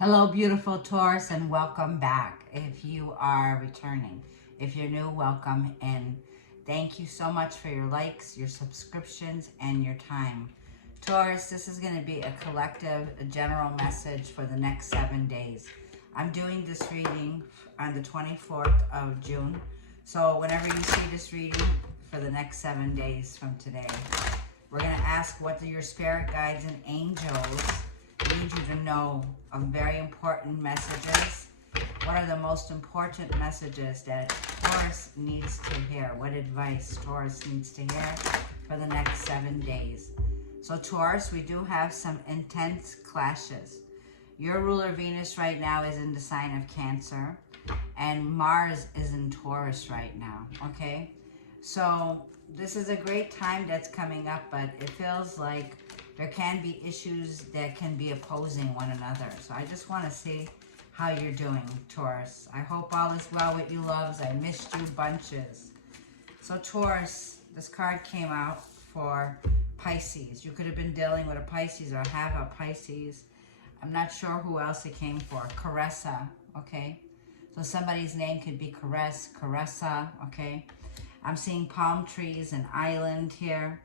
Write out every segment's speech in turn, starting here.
Hello, beautiful Taurus, and welcome back. If you are returning, if you're new, welcome in. Thank you so much for your likes, your subscriptions, and your time. Taurus, this is going to be a collective, a general message for the next 7 days. I'm doing this reading on the 24th of June. So whenever you see this reading for the next 7 days from today, we're going to ask what your spirit guides and angels need you to know of very important messages. What are the most important messages that Taurus needs to hear? What advice Taurus needs to hear for the next 7 days? So Taurus, we do have some intense clashes. Your ruler Venus right now is in the sign of Cancer, and Mars is in Taurus right now, okay? So this is a great time that's coming up, but it feels like there can be issues that can be opposing one another. So I just want to see how you're doing, Taurus. I hope all is well with you, loves. I missed you bunches. So Taurus, this card came out for Pisces. You could have been dealing with a Pisces or have a Pisces. I'm not sure who else it came for. Caressa, okay? So somebody's name could be Caressa, okay? I'm seeing palm trees, an island here.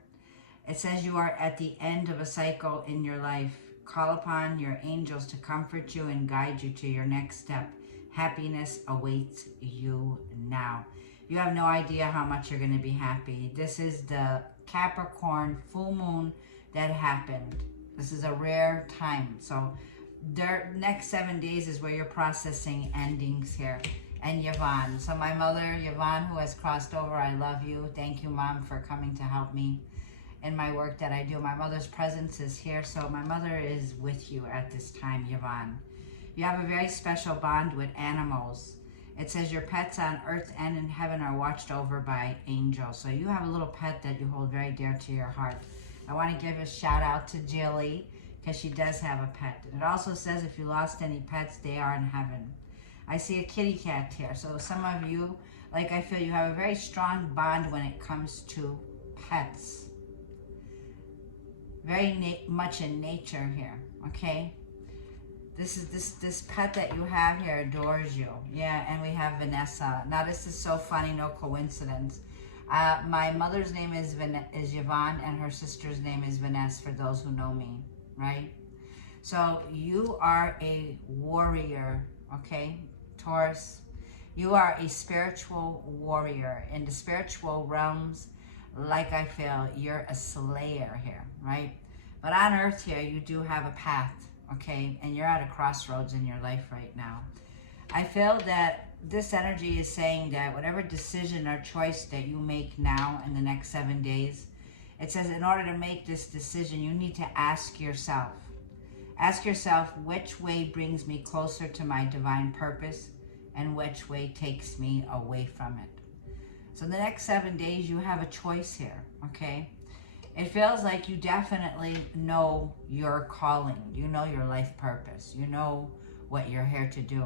It says you are at the end of a cycle in your life. Call upon your angels to comfort you and guide you to your next step. Happiness awaits you now. You have no idea how much you're going to be happy. This is the Capricorn full moon that happened. This is a rare time. So the next 7 days is where you're processing endings here. And Yvonne. So my mother, Yvonne, who has crossed over, I love you. Thank you, Mom, for coming to help me in my work that I do. My mother's presence is here, so my mother is with you at this time, Yvonne. You have a very special bond with animals. It says your pets on earth and in heaven are watched over by angels. So you have a little pet that you hold very dear to your heart. I want to give a shout out to Jilly because she does have a pet. It also says if you lost any pets, they are in heaven. I see a kitty cat here. So some of you, like I feel you have a very strong bond when it comes to pets. Very much in nature here, okay? This pet that you have here adores you. Yeah, and we have Vanessa. Now this is so funny, no coincidence. My mother's name is Yvonne, and her sister's name is Vanessa, for those who know me, right? So you are a warrior, okay, Taurus? You are a spiritual warrior. In the spiritual realms, like I feel, you're a slayer here, right? But on earth here, you do have a path, okay? And you're at a crossroads in your life right now. I feel that this energy is saying that whatever decision or choice that you make now in the next 7 days, it says in order to make this decision, you need to ask yourself, which way brings me closer to my divine purpose and which way takes me away from it. So the next 7 days, you have a choice here, okay? It feels like you definitely know your calling. You know your life purpose. You know what you're here to do.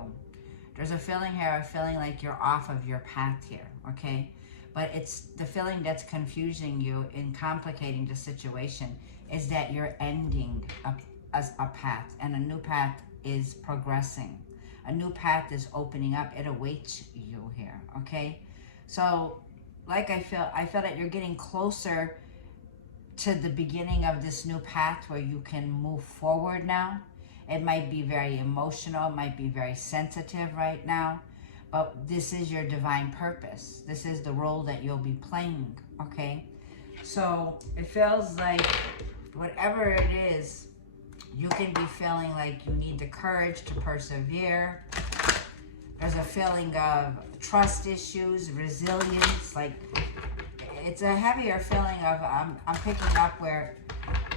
There's a feeling here, a feeling like you're off of your path here, okay? But it's the feeling that's confusing you and complicating the situation is that you're ending a path, and a new path is progressing. A new path is opening up. It awaits you here, okay? So, like I feel that you're getting closer to the beginning of this new path where you can move forward now. It might be very emotional, it might be very sensitive right now, but this is your divine purpose. This is the role that you'll be playing, okay? So it feels like whatever it is, you can be feeling like you need the courage to persevere. There's a feeling of trust issues, resilience, like it's a heavier feeling of, I'm picking up where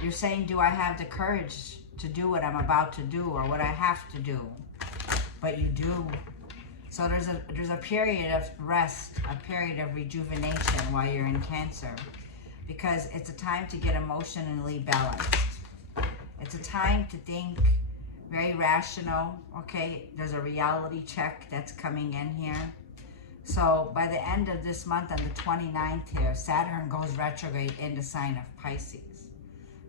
you're saying, do I have the courage to do what I'm about to do or what I have to do? But you do. So there's a period of rest, a period of rejuvenation while you're in Cancer, because it's a time to get emotionally balanced. It's a time to think very rational, okay? There's a reality check that's coming in here. So by the end of this month, on the 29th here, Saturn goes retrograde in the sign of Pisces.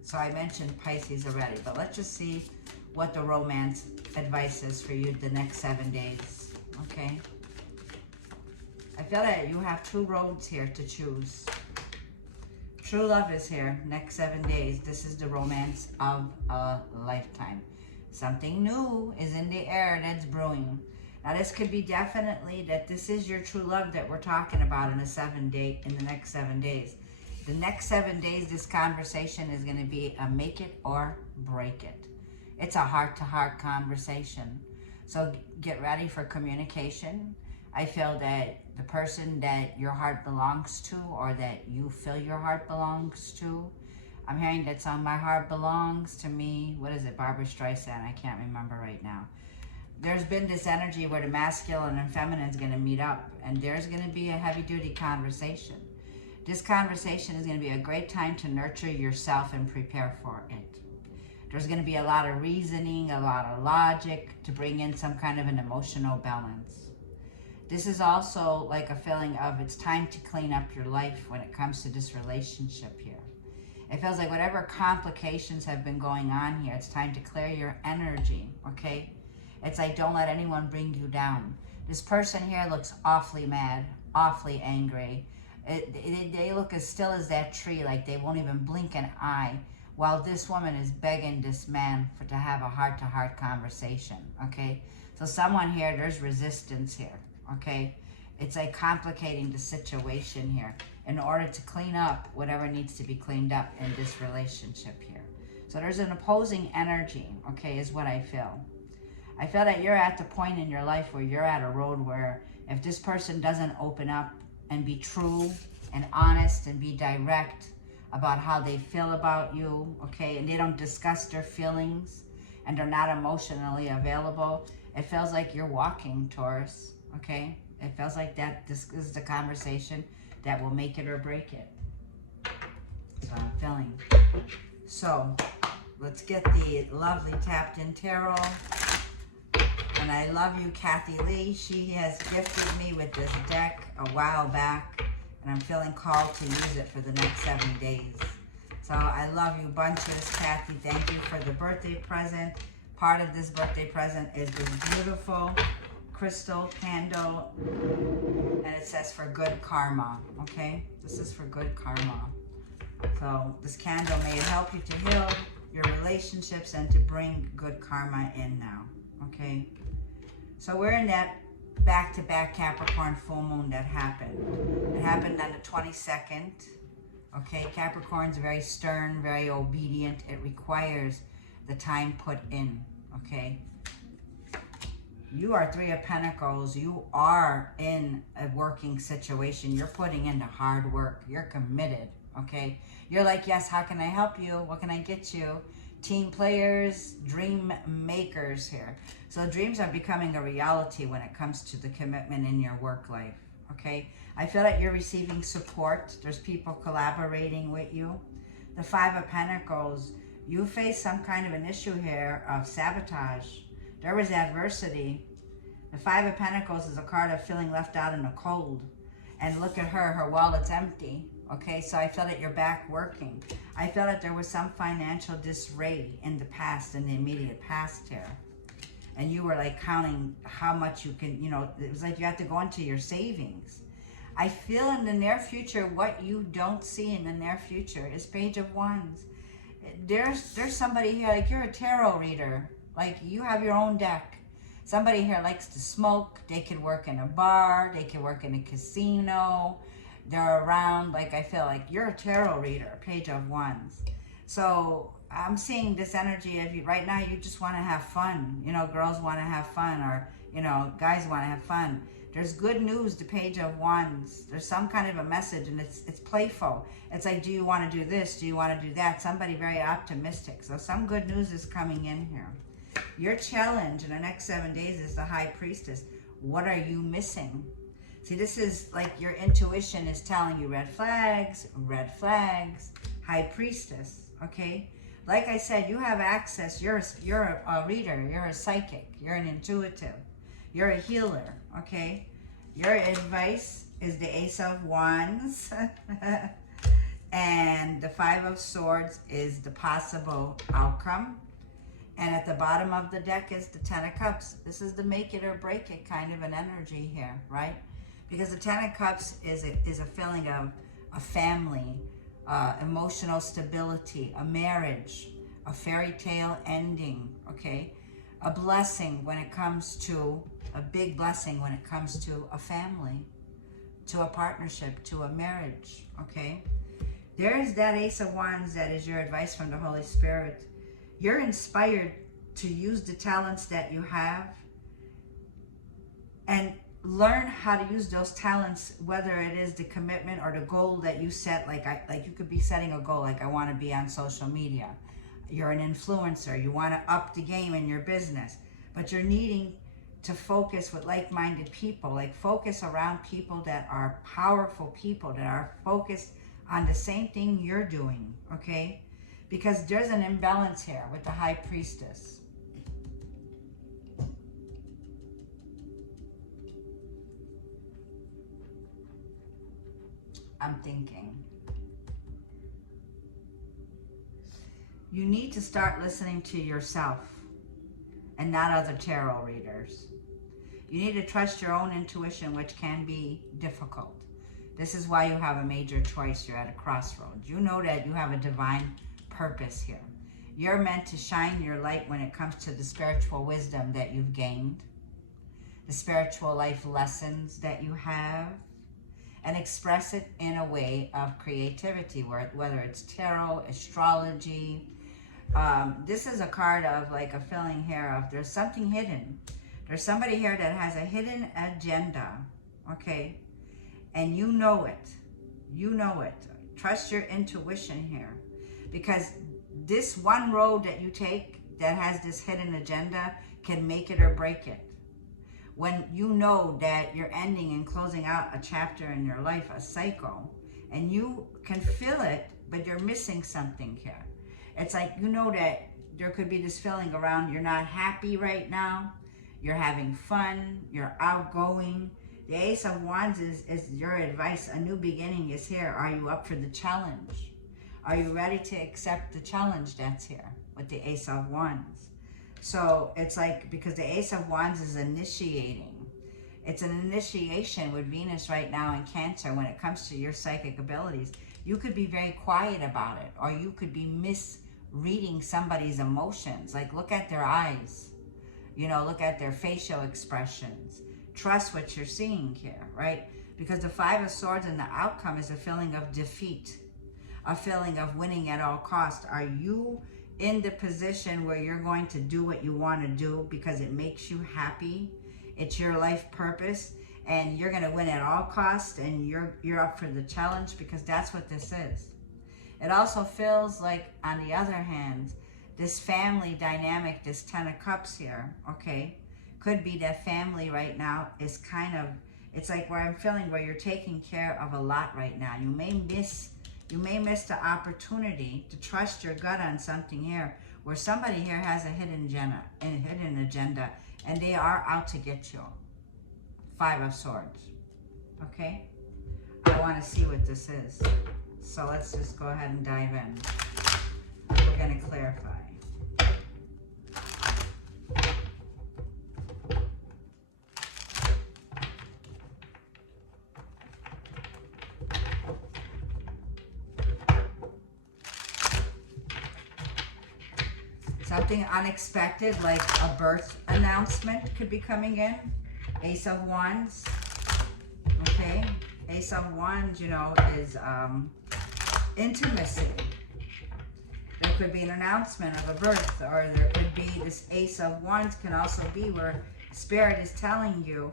So I mentioned Pisces already, but let's just see what the romance advice is for you the next 7 days, okay? I feel that you have 2 roads here to choose. True love is here, next 7 days. This is the romance of a lifetime. Something new is in the air that's brewing. Now this could be definitely that this is your true love that we're talking about in the next 7 days. The next 7 days, this conversation is going to be a make it or break it. It's a heart-to-heart conversation. So get ready for communication. I feel that the person that your heart belongs to, or that you feel your heart belongs to, I'm hearing that song, My Heart Belongs to Me. What is it? Barbara Streisand. I can't remember right now. There's been this energy where the masculine and feminine is going to meet up, and there's going to be a heavy-duty conversation. This conversation is going to be a great time to nurture yourself and prepare for it. There's going to be a lot of reasoning, a lot of logic to bring in some kind of an emotional balance. This is also like a feeling of it's time to clean up your life when it comes to this relationship here. It feels like whatever complications have been going on here, it's time to clear your energy, okay? It's like don't let anyone bring you down. This person here looks awfully mad, awfully angry. They look as still as that tree, like they won't even blink an eye, while this woman is begging this man to have a heart-to-heart conversation, okay? So someone here, there's resistance here, okay? It's like complicating the situation here in order to clean up whatever needs to be cleaned up in this relationship here. So there's an opposing energy, okay, is what I feel. I feel that you're at the point in your life where you're at a road where if this person doesn't open up and be true and honest and be direct about how they feel about you, okay, and they don't discuss their feelings and they're not emotionally available, it feels like you're walking, Taurus, okay? It feels like that this is the conversation that will make it or break it. That's what I'm feeling. So, let's get the lovely Tapped In Tarot. And I love you, Kathy Lee. She has gifted me with this deck a while back, and I'm feeling called to use it for the next 7 days. So I love you bunches, Kathy. Thank you for the birthday present. Part of this birthday present is this beautiful crystal candle, and it says for good karma, okay? This is for good karma. So this candle may help you to heal your relationships and to bring good karma in now, okay? So we're in that back-to-back Capricorn full moon that happened. It happened on the 22nd, okay? Capricorn's very stern, very obedient. It requires the time put in, okay? You are 3 of Pentacles. You are in a working situation. You're putting in the hard work. You're committed, okay? You're like, yes, how can I help you? What can I get you? Team players, dream makers here. So dreams are becoming a reality when it comes to the commitment in your work life, okay? I feel that you're receiving support. There's people collaborating with you. The 5 of Pentacles, you face some kind of an issue here of sabotage. There was adversity. The 5 of Pentacles is a card of feeling left out in the cold. And look at her wallet's empty. Okay, so I feel that you're back working. I feel that there was some financial disarray in the past, in the immediate past here. And you were like counting how much you can, you know, it was like you had to go into your savings. I feel in the near future, what you don't see in the near future is Page of Wands. There's somebody here, like you're a tarot reader. Like you have your own deck. Somebody here likes to smoke. They could work in a bar. They could work in a casino. They're around, like I feel like you're a tarot reader, Page of Wands. So I'm seeing this energy of you right now. You just want to have fun. You know, girls want to have fun, or, you know, guys want to have fun. There's good news, the Page of Wands. There's some kind of a message, and it's playful. It's like, do you want to do this? Do you want to do that? Somebody very optimistic. So some good news is coming in here. Your challenge in the next 7 days is the High Priestess. What are you missing? See, this is like your intuition is telling you red flags, High Priestess, okay? Like I said, you have access. You're a reader. You're a psychic. You're an intuitive. You're a healer, okay? Your advice is the Ace of Wands. And the 5 of Swords is the possible outcome. And at the bottom of the deck is the Ten of Cups. This is the make it or break it kind of an energy here, right? Because the Ten of Cups is a feeling of a family, emotional stability, a marriage, a fairy tale ending, okay? A blessing when it comes to, a big blessing when it comes to a family, to a partnership, to a marriage, okay? There's that Ace of Wands that is your advice from the Holy Spirit. You're inspired to use the talents that you have and learn how to use those talents, whether it is the commitment or the goal that you set. Like you could be setting a goal, like I want to be on social media. You're an influencer. You want to up the game in your business, but you're needing to focus with like-minded people, like focus around people that are powerful people, that are focused on the same thing you're doing, okay? Because there's an imbalance here with the High Priestess. I'm thinking. You need to start listening to yourself and not other tarot readers. You need to trust your own intuition, which can be difficult. This is why you have a major choice. You're at a crossroads. You know that you have a divine purpose here. You're meant to shine your light when it comes to the spiritual wisdom that you've gained, the spiritual life lessons that you have, and express it in a way of creativity, whether it's tarot, astrology. This is a card of like a feeling here of there's something hidden. There's somebody here that has a hidden agenda, okay? And you know it. You know it. Trust your intuition here. Because this one road that you take that has this hidden agenda can make it or break it. When you know that you're ending and closing out a chapter in your life, a cycle, and you can feel it, but you're missing something here. It's like, you know that there could be this feeling around you're not happy right now, you're having fun, you're outgoing. The Ace of Wands is your advice. A new beginning is here. Are you up for the challenge? Are you ready to accept the challenge that's here with the Ace of Wands? So it's like, because the Ace of Wands is initiating. It's an initiation with Venus right now in Cancer when it comes to your psychic abilities. You could be very quiet about it, or you could be misreading somebody's emotions. Like, look at their eyes. You know, look at their facial expressions. Trust what you're seeing here, right? Because the Five of Swords and the outcome is a feeling of defeat, a feeling of winning at all costs. Are you in the position where you're going to do what you want to do because it makes you happy? It's your life purpose, and you're going to win at all costs, and you're up for the challenge, because that's what this is. It also feels like, on the other hand, this family dynamic, this Ten of Cups here, okay, could be that family right now is kind of, it's like where I'm feeling where you're taking care of a lot right now. You may miss the opportunity to trust your gut on something here, where somebody here has a hidden agenda, and they are out to get you. Five of Swords, okay? I want to see what this is. So let's just go ahead and dive in. We're going to clarify. Something unexpected, like a birth announcement, could be coming in. Ace of Wands. Okay. Ace of Wands, you know, is intimacy. There could be an announcement of a birth, or there could be this Ace of Wands can also be where Spirit is telling you,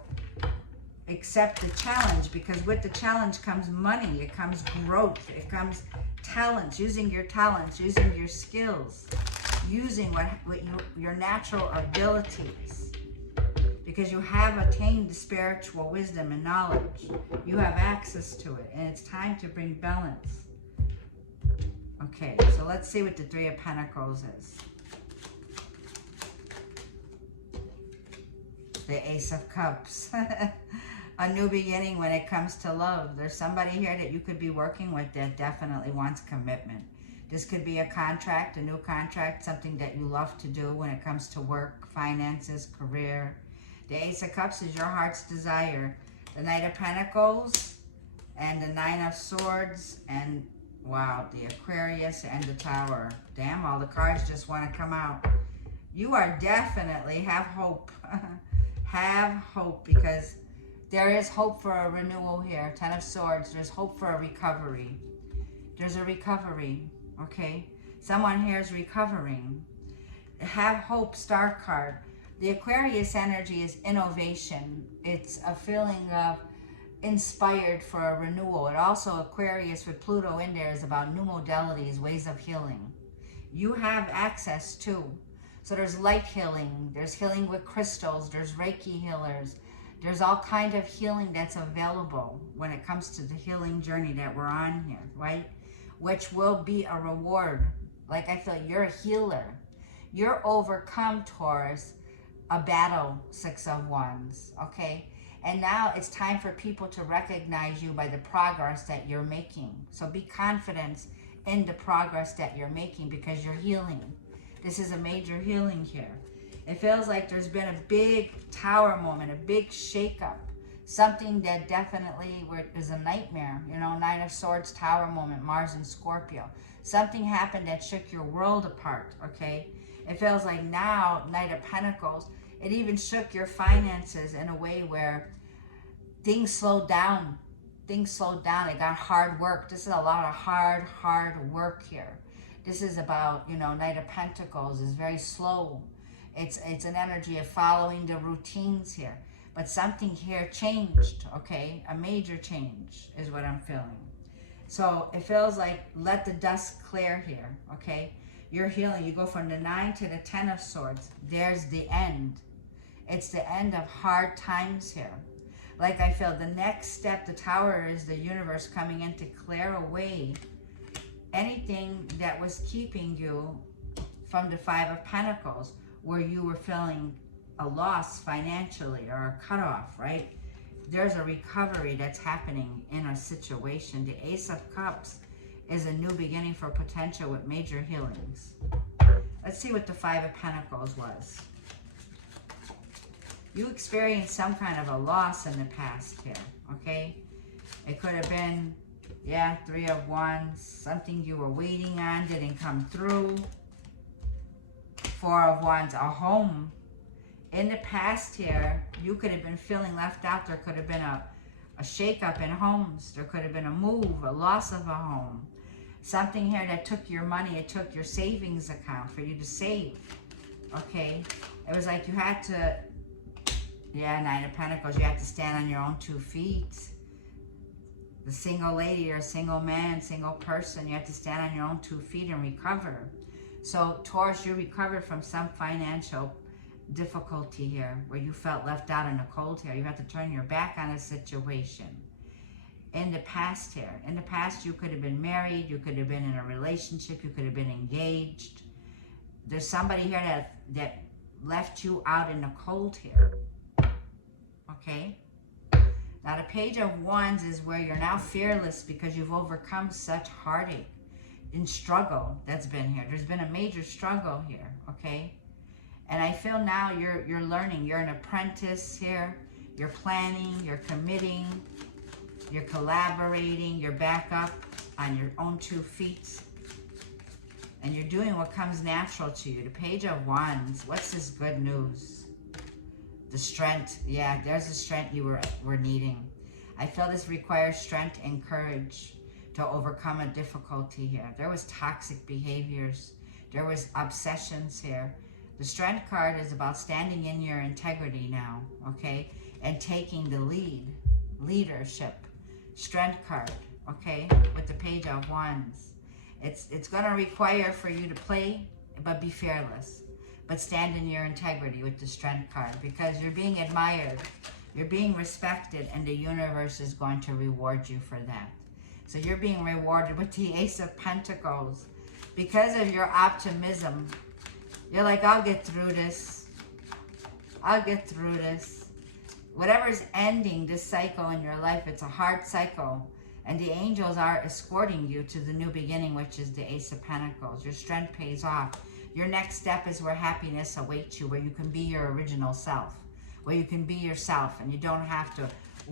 accept the challenge, because with the challenge comes money, it comes growth, it comes talents, using your talents, using your skills, using your natural abilities, because you have attained the spiritual wisdom and knowledge. You have access to it, and it's time to bring balance. Okay, so let's see what the Three of Pentacles is. The Ace of Cups. A new beginning when it comes to love. There's somebody here that you could be working with that definitely wants commitment. This could be a contract, a new contract, something that you love to do when it comes to work, finances, career. The Ace of Cups is your heart's desire. The Knight of Pentacles and the Nine of Swords and, wow, the Aquarius and the Tower. Damn, all the cards just want to come out. You are definitely, have hope. Have hope, because there is hope for a renewal here. Ten of Swords, there's hope for a recovery. There's a recovery, okay? Someone here is recovering. Have hope, Star card. The Aquarius energy is innovation. It's a feeling of inspired for a renewal. It also, Aquarius with Pluto in there, is about new modalities, ways of healing. You have access to. So there's light healing, there's healing with crystals, there's Reiki healers. There's all kind of healing that's available when it comes to the healing journey that we're on here, right? Which will be a reward. Like I feel you're a healer. You're overcome, Taurus, a battle, Six of Wands, okay? And now it's time for people to recognize you by the progress that you're making. So be confident in the progress that you're making, because you're healing. This is a major healing here. It feels like there's been a big tower moment, a big shakeup. Something that definitely is a nightmare. You know, Nine of Swords, tower moment, Mars and Scorpio. Something happened that shook your world apart, okay? It feels like now, Knight of Pentacles, it even shook your finances in a way where things slowed down. Things slowed down. It got hard work. This is a lot of hard work here. This is about, you know, Knight of Pentacles is very slow. It's an energy of following the routines here. But something here changed, okay? A major change is what I'm feeling. So it feels like let the dust clear here, okay? You're healing. You go from the 9 to the 10 of Swords. There's the end. It's the end of hard times here. Like I feel the next step, the Tower, is the universe coming in to clear away anything that was keeping you from the Five of Pentacles, where you were feeling a loss financially or a cutoff, right? There's a recovery that's happening in a situation. The Ace of Cups is a new beginning for potential with major healings. Let's see what the Five of Pentacles was. You experienced some kind of a loss in the past here, okay? It could have been, yeah, Three of Wands, something you were waiting on didn't come through. Four of Wands, a home. In the past here, you could have been feeling left out. There could have been a shakeup in homes. There could have been a move, a loss of a home. Something here that took your money, it took your savings account for you to save, okay? It was like you had to, yeah, Nine of Pentacles, you had to stand on your own 2 feet. The single lady or single man, single person, you have to stand on your own 2 feet and recover. So Taurus, you recovered from some financial difficulty here where you felt left out in the cold here. You have to turn your back on a situation. In the past here, in the past you could have been married, you could have been in a relationship, you could have been engaged. There's somebody here that left you out in the cold here. Okay? Now the Page of Wands is where you're now fearless because you've overcome such heartache and struggle that's been here. There's been a major struggle here, okay? And I feel now you're learning. You're an apprentice here. You're planning, you're committing, you're collaborating, you're back up on your own 2 feet. And you're doing what comes natural to you. The Page of Wands, what's this good news? The strength, yeah, there's the strength you were needing. I feel this requires strength and courage to overcome a difficulty here. There was toxic behaviors. There was obsessions here. The Strength card is about standing in your integrity now, okay? And taking the lead, leadership. Strength card, okay? With the Page of Wands. It's going to require for you to play, but be fearless. But stand in your integrity with the Strength card, because you're being admired, you're being respected, and the universe is going to reward you for that. So you're being rewarded with the Ace of Pentacles. Because of your optimism, you're like, I'll get through this. I'll get through this. Whatever's ending this cycle in your life, it's a hard cycle. And the angels are escorting you to the new beginning, which is the Ace of Pentacles. Your strength pays off. Your next step is where happiness awaits you, where you can be your original self, where you can be yourself and you don't have to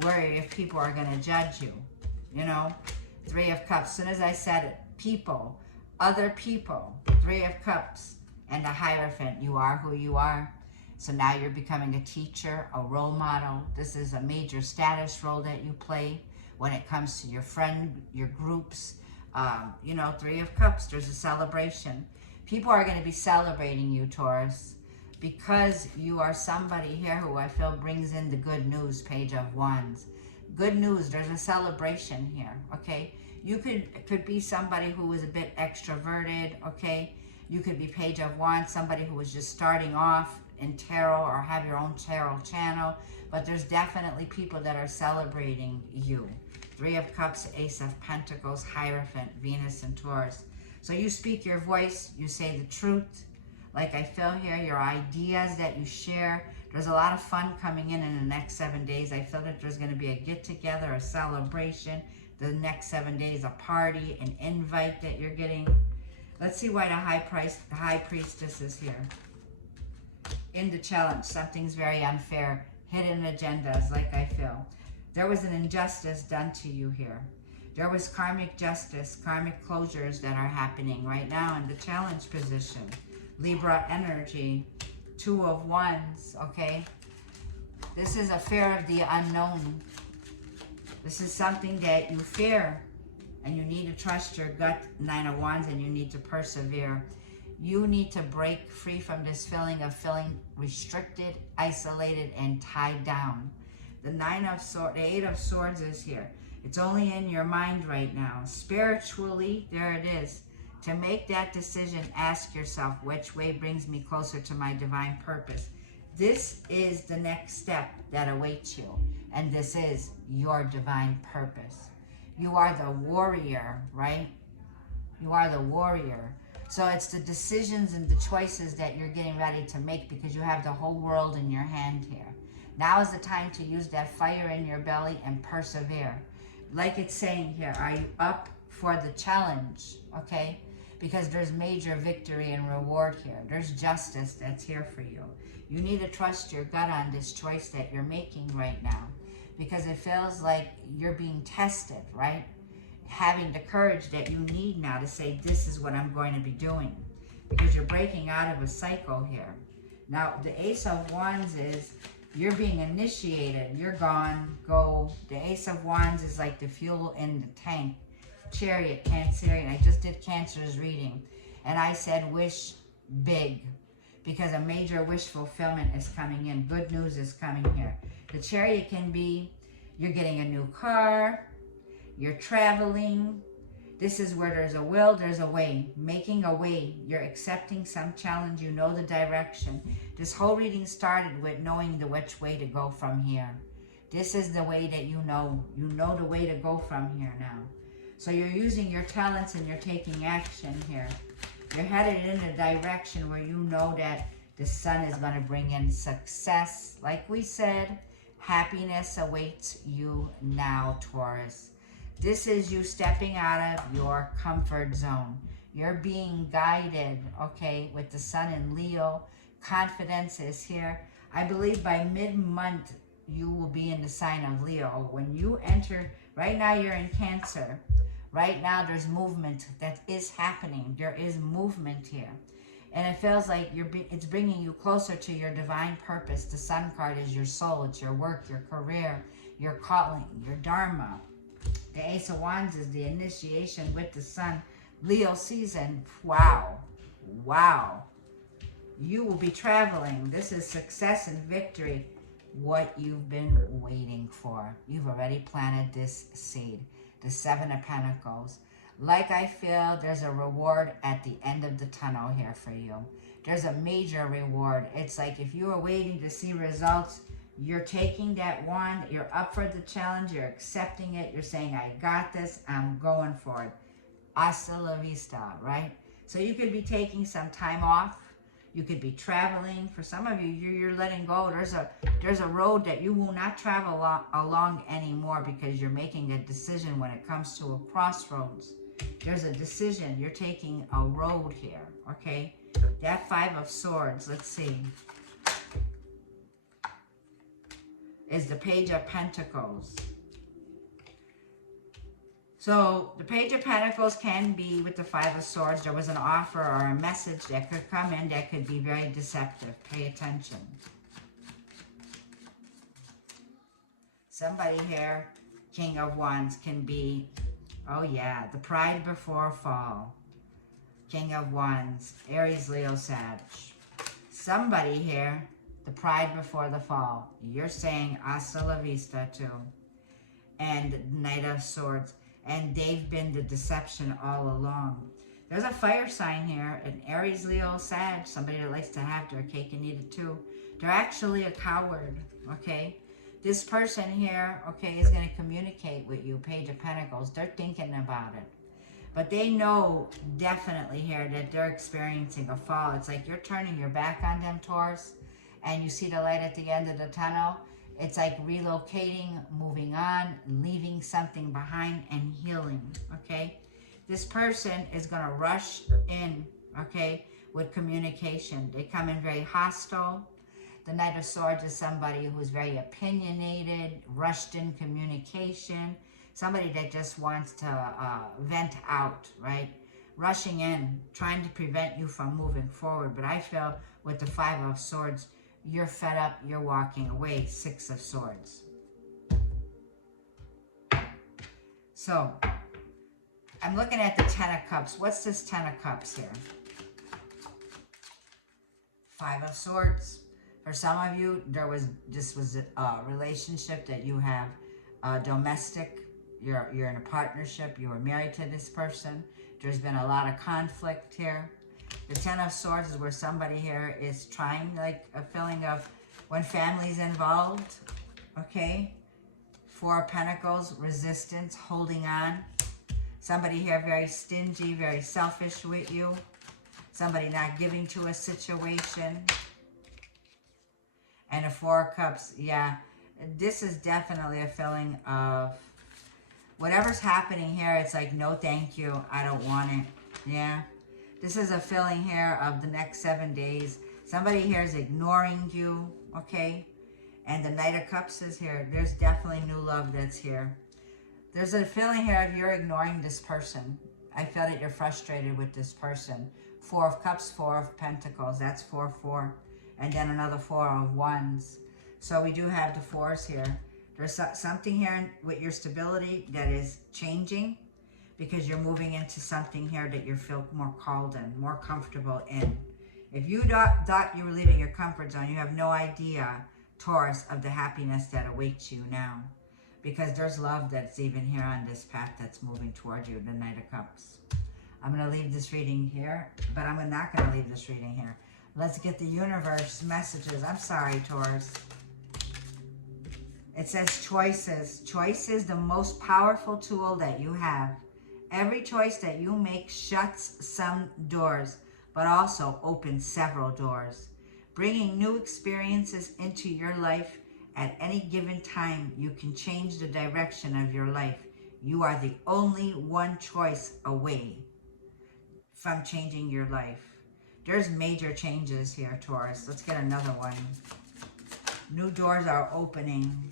worry if people are going to judge you, you know. Three of Cups. As soon as I said it, people, other people, Three of Cups, and the Hierophant. You are who you are. So now you're becoming a teacher, a role model. This is a major status role that you play when it comes to your friend, your groups. You know, Three of Cups, there's a celebration. People are going to be celebrating you, Taurus, because you are somebody here who I feel brings in the good news, Page of Wands. Good news, there's a celebration here, okay? You could be somebody who is a bit extroverted, okay? You could be Page of Wands, somebody who was just starting off in tarot or have your own tarot channel, but there's definitely people that are celebrating you. Three of Cups, Ace of Pentacles, Hierophant, Venus and Taurus. So you speak your voice, you say the truth. Like I feel here, your ideas that you share. There's a lot of fun coming in the next 7 days. I feel that there's going to be a get-together, a celebration. The next 7 days, a party, an invite that you're getting. Let's see why the High Priestess is here. In the challenge, something's very unfair. Hidden agendas, like I feel. There was an injustice done to you here. There was karmic justice, karmic closures that are happening right now in the challenge position. Libra energy, Two of Wands, okay? This is a fear of the unknown. This is something that you fear, and you need to trust your gut, Nine of Wands, and you need to persevere. You need to break free from this feeling of feeling restricted, isolated, and tied down. The Eight of Swords is here. It's only in your mind right now. Spiritually, there it is. To make that decision, ask yourself, which way brings me closer to my divine purpose? This is the next step that awaits you. And this is your divine purpose. You are the warrior, right? You are the warrior. So it's the decisions and the choices that you're getting ready to make because you have the whole world in your hand here. Now is the time to use that fire in your belly and persevere. Like it's saying here, are you up for the challenge? Okay? Because there's major victory and reward here. There's justice that's here for you. You need to trust your gut on this choice that you're making right now. Because it feels like you're being tested, right? Having the courage that you need now to say, this is what I'm going to be doing. Because you're breaking out of a cycle here. Now, the Ace of Wands is, you're being initiated. You're gone, go. The Ace of Wands is like the fuel in the tank. Chariot, Cancerian. I just did Cancer's reading. And I said, wish big. Because a major wish fulfillment is coming in. Good news is coming here. The Chariot can be, you're getting a new car. You're traveling. This is where there's a will, there's a way. Making a way. You're accepting some challenge. You know the direction. This whole reading started with knowing which way to go from here. This is the way that you know. You know the way to go from here now. So you're using your talents and you're taking action here. You're headed in a direction where you know that the sun is going to bring in success. Like we said, happiness awaits you now, Taurus. This is you stepping out of your comfort zone. You're being guided, okay, with the sun in Leo. Confidence is here. I believe by mid-month, you will be in the sign of Leo. When you enter, right now you're in Cancer. Right now there's movement that is happening. There is movement here. And it feels like it's bringing you closer to your divine purpose. The Sun card is your soul. It's your work, your career, your calling, your dharma. The Ace of Wands is the initiation with the Sun. Leo season. Wow. Wow. You will be traveling. This is success and victory. What you've been waiting for. You've already planted this seed. The Seven of Pentacles. Like I feel there's a reward at the end of the tunnel here for you. There's a major reward. It's like if you are waiting to see results, you're taking that wand, you're up for the challenge, you're accepting it, you're saying, I got this, I'm going for it. Hasta la vista, right? So you could be taking some time off. You could be traveling. For some of you, you're letting go. There's a road that you will not travel along anymore because you're making a decision when it comes to a crossroads. There's a decision. You're taking a road here, okay? That Five of Swords, let's see, is the Page of Pentacles. So the Page of Pentacles can be with the Five of Swords. There was an offer or a message that could come in that could be very deceptive. Pay attention. Somebody here, King of Wands, can be, oh yeah, the pride before fall. King of Wands, Aries, Leo, Sag. Somebody here, the pride before the fall. You're saying hasta la vista too. And Knight of Swords. And they've been the deception all along. There's a fire sign here, an Aries, Leo, Sag, somebody that likes to have their cake and eat it too. They're actually a coward, okay? This person here, okay, is going to communicate with you, Page of Pentacles. They're thinking about it. But they know definitely here that they're experiencing a fall. It's like you're turning your back on them, Taurus, and you see the light at the end of the tunnel. It's like relocating, moving on, leaving something behind and healing, okay? This person is going to rush in, okay, with communication. They come in very hostile. The Knight of Swords is somebody who's very opinionated, rushed in communication, somebody that just wants to vent out, right? Rushing in, trying to prevent you from moving forward. But I feel with the Five of Swords, you're fed up, you're walking away. Six of Swords. So, I'm looking at the Ten of Cups. What's this Ten of Cups here? Five of Swords. For some of you, this was a relationship that you have domestic. You're in a partnership. You were married to this person. There's been a lot of conflict here. The Ten of Swords is where somebody here is trying, like a feeling of when family's involved, okay? Four of Pentacles, resistance, holding on. Somebody here very stingy, very selfish with you. Somebody not giving to a situation. And a Four of Cups, yeah. This is definitely a feeling of whatever's happening here, it's like, no thank you, I don't want it, yeah. This is a feeling here of the next 7 days. Somebody here is ignoring you, okay? And the Knight of Cups is here. There's definitely new love that's here. There's a feeling here of you're ignoring this person. I feel that you're frustrated with this person. Four of Cups, Four of Pentacles. That's 4-4. And then another Four of Wands. So we do have the fours here. There's something here with your stability that is changing, because you're moving into something here that you feel more called in, more comfortable in. If you thought you were leaving your comfort zone, you have no idea, Taurus, of the happiness that awaits you now. Because there's love that's even here on this path that's moving toward you, the Knight of Cups. I'm going to leave this reading here, but I'm not going to leave this reading here. Let's get the universe messages. I'm sorry, Taurus. It says choices. Choice is the most powerful tool that you have. Every choice that you make shuts some doors, but also opens several doors. Bringing new experiences into your life at any given time, you can change the direction of your life. You are the only one choice away from changing your life. There's major changes here, Taurus. Let's get another one. New doors are opening.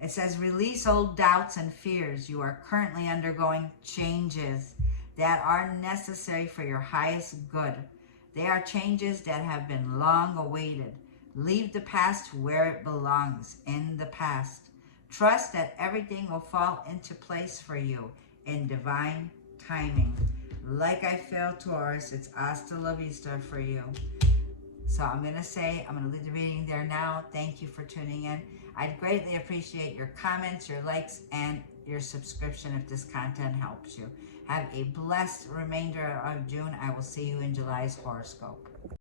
It says, release old doubts and fears. You are currently undergoing changes that are necessary for your highest good. They are changes that have been long awaited. Leave the past where it belongs, in the past. Trust that everything will fall into place for you in divine timing. Like I feel, Taurus, it's hasta la vista for you. So I'm going to leave the reading there now. Thank you for tuning in. I'd greatly appreciate your comments, your likes, and your subscription if this content helps you. Have a blessed remainder of June. I will see you in July's horoscope.